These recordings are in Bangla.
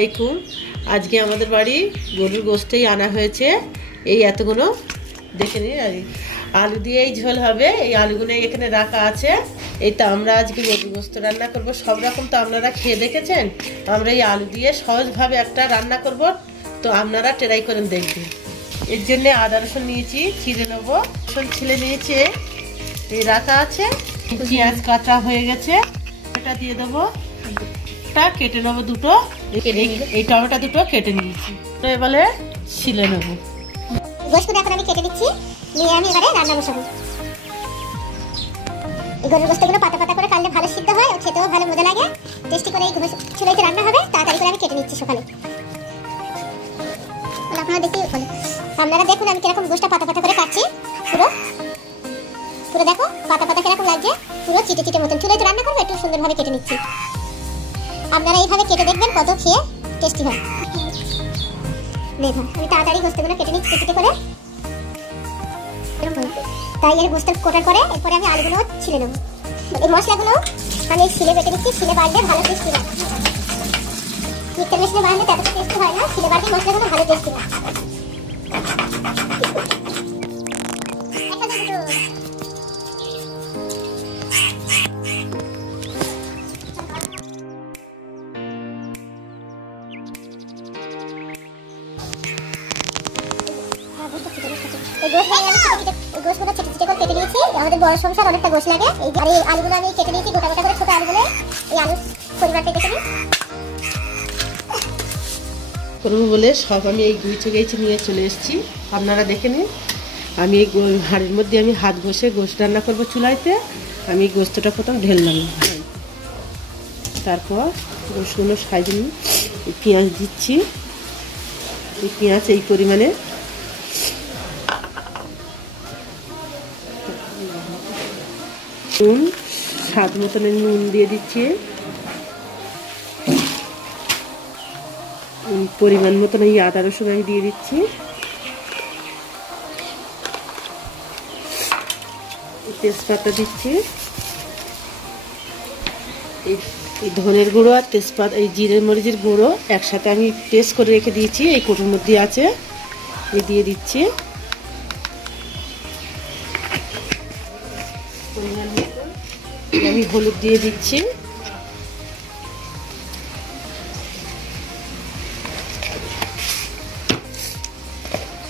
আলাইকুম। আজকে আমাদের বাড়ি গরুর গোশতই আনা হয়েছে। এই এতগুলো দেখে নিন, আলু দিয়েই ঝোল হবে। এই আলুগুলো এখানে রাখা আছে। এই তো আমরা আজকে গরুর গোশত রান্না করব। সব রকম তো আপনারা খেয়ে দেখেছেন, আমরা এই আলু দিয়ে সহজভাবে একটা রান্না করব, তো আপনারা ট্রাই করেন দেখবেন। এর জন্য আদা রসুন নিয়েছি, ছিঁড়ে নেবো। রসুন ছিলে নিয়েছে, এই রাখা আছে। পেঁয়াজ কাঁচা হয়ে গেছে, এটা দিয়ে দেবো। কেটে নেবো দুটো, এই টমেটো দুটো কেটে নিয়েছি। তো এবারে ছিলে নেবো। গোশতটা এখন আমি কেটে দিচ্ছি, নিয়ে আমি এবারে রান্না বসাবো। এই গরুর গোশতগুলো পাতা পাতা করে কাটলে ভালো সিদ্ধ হয়, খেতেও ভালো মজা লাগে, টেস্টি করে এই চুলাইতে রান্না হবে। তাড়াতাড়ি করে আমি কেটে নিচ্ছি সকালে। আপনারা দেখুন আমি কিরকম গোশতটা পাতা পাতা করে কাটছি। পুরো দেখো পাতা পাতা কিরকম লাগছে, পুরো চিটে চিটে মতন। চুলাইতে রান্না করবো, একটু সুন্দরভাবে কেটে নিচ্ছি। আপনারা এইভাবে কেটে দেখবেন কত খেয়ে টেস্টি হয়। দেখুন আমি তাড়াতাড়ি গোশতগুলো কেটে নিচ্ছি চিটে করে। তাই এর গোশত কোটার পরে এরপরে আমি আলুগুলো ছিলে নেব। এই মশলাগুলো আমি শিলে বেটে নিচ্ছি। শিলে বাটলে ভালো টেস্টি হয়। মিক্সার মেশিনে বাটলে ততটা টেস্টি হয় না, শিলে বাটলে মশলাগুলো ভালো টেস্টি হয়। গোশগুলো ছোট ছোট করে কেটে নিয়েছি। আমাদের বড় সংসার, অনেকটা গোশ লাগে। এই আলুগুলো আমি কেটে নিয়েছি গোটা গোটা করে, ছোট আলুগুলো। এই আলু পরিমাণটা দেখে নিই করবো বলে সব আমি এই গুইছে গেছে নিয়ে চলে এসেছি। আপনারা দেখে নিন। আমি এই হাঁড়ির মধ্যে আমি হাত ঘষে গোশত রান্না করবো চুলাইতে। আমি এই গোশতটা প্রথম ঢেললাম, তারপর গোশতগুলো সাইজে নিই। পেঁয়াজ দিচ্ছি, এই পেঁয়াজ এই পরিমাণে। নুন স্বাদ মতন নুন দিয়ে দিচ্ছি, পরিমাণ মতন এই আদা রসুন আমি দিয়ে দিচ্ছি। তেজপাতা দিচ্ছি, এই ধনের গুঁড়ো আর তেজপাতা, এই জিরে মরিচের গুঁড়ো একসাথে আমি পেস্ট করে রেখে দিয়েছি, এই কৌটোর মধ্যে আছে, এই দিয়ে দিচ্ছি। আমি হলুদ দিয়ে দিচ্ছি,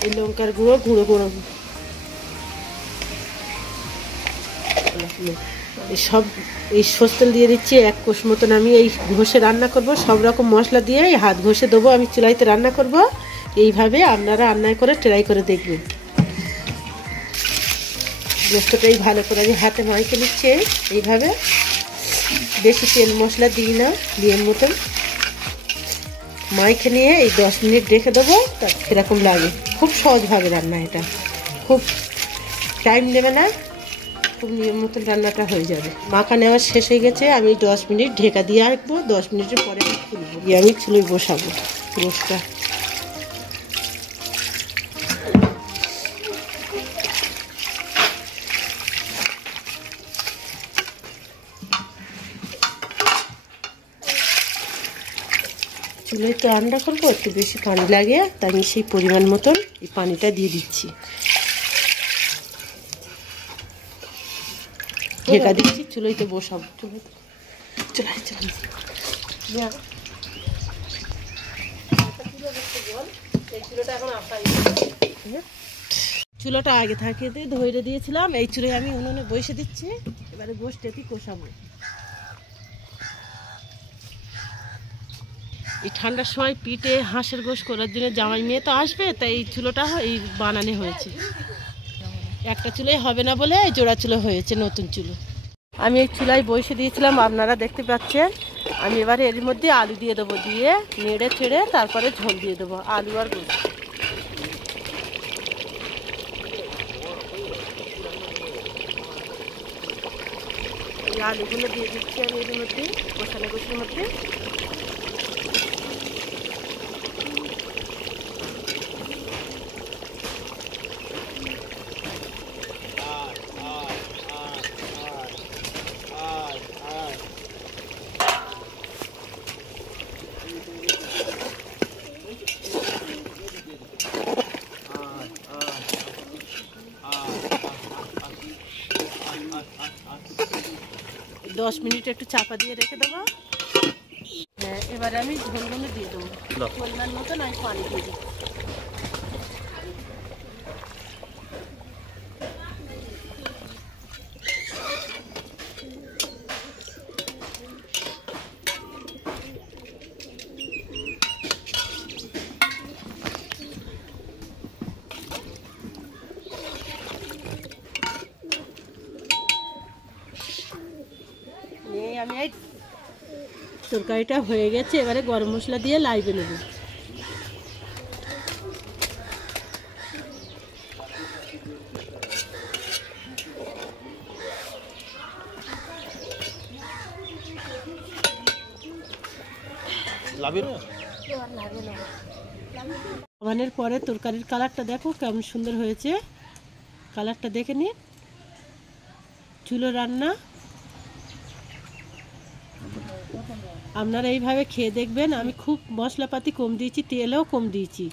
এই লঙ্কার গুঁড়ো গুঁড়ো গুঁড়ো সব, এই সর্ষের তেল দিয়ে দিচ্ছি 1 কোষ মতন। আমি এই ঘষে রান্না করব, সব রকম মশলা দিয়ে এই হাত ঘষে দেবো। আমি চুলাইতে রান্না করব। এইভাবে আপনারা রান্না করে ট্রাই করে দেখবেন। গোশতটাই ভালো করে আমি হাতে মাইকে নিচ্ছে। এইভাবে বেশি তেল মশলা দিই না, বিয়ের মতন মাইকে নিয়ে এই 10 মিনিট রেখে দেবো। তার সেরকম লাগে। খুব সহজভাবে রান্না, এটা খুব টাইম নেবে না, খুব নিয়ম মতন রান্নাটা হয়ে যাবে। মাখা নেওয়া শেষ হয়ে গেছে, আমি 10 মিনিট ঢেকা দিয়ে রাখবো। 10 মিনিটের পরে খুলবো, আমি চুলোয় বসাবো গোশতটা। চুলোয় তো রান্না করবো, একটু বেশি পানি লাগে, তাই আমি সেই পরিমাণ মতন এই পানিটা দিয়ে দিচ্ছি। ঢেকা দিচ্ছি, চুলোইতে বসাবো। চুলোটা আগে থাকে ধরে দিয়েছিলাম, এই চুলোয় আমি উনুনে বসে দিচ্ছি। এবারে গোশতটি কষাবো। এই ঠান্ডার সময় পিঠে হাঁসের গোশ করার জন্য জামাই মেয়ে তো আসবে, তাই এই চুলোটা এই বানানো হয়েছে। একটা চুলোয় হবে না বলে এই জোড়া চুলো হয়েছে, নতুন চুলো। আমি এই চুলায় বসে দিয়েছিলাম, আপনারা দেখতে পাচ্ছেন। আমি এবারে এর মধ্যে আলু দিয়ে দেবো, দিয়ে নেড়ে ছেড়ে তারপরে ঝোল দিয়ে দেবো, আলু আর গোশত। এই আলুগুলো দিয়ে দিচ্ছি আমি এর মধ্যে, কষানো গোশের মধ্যে। 10 মিনিট একটু চাপা দিয়ে রেখে দেবো। হ্যাঁ, এবারে আমি ঝোলগুলো দিয়ে দেবো, পরিমাণ মতন আমি পানি দিয়ে দিই। আমি এই তরকারিটা হয়ে গেছে, এবারে গরম মশলা দিয়ে লাইবে নেব। লাগানোর পরে তরকারির কালারটা দেখো কেমন সুন্দর হয়েছে, কালারটা দেখে নিন। চুলো রান্না আপনারা এইভাবে খেয়ে দেখবেন। আমি খুব মশলাপাতি কম দিয়েছি, তেলও কম দিয়েছি,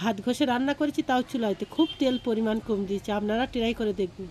হাত ঘষে রান্না করেছি, তাও চুলাইতে খুব তেল পরিমাণ কম দিয়েছি। আপনারা ট্রাই করে দেখবেন।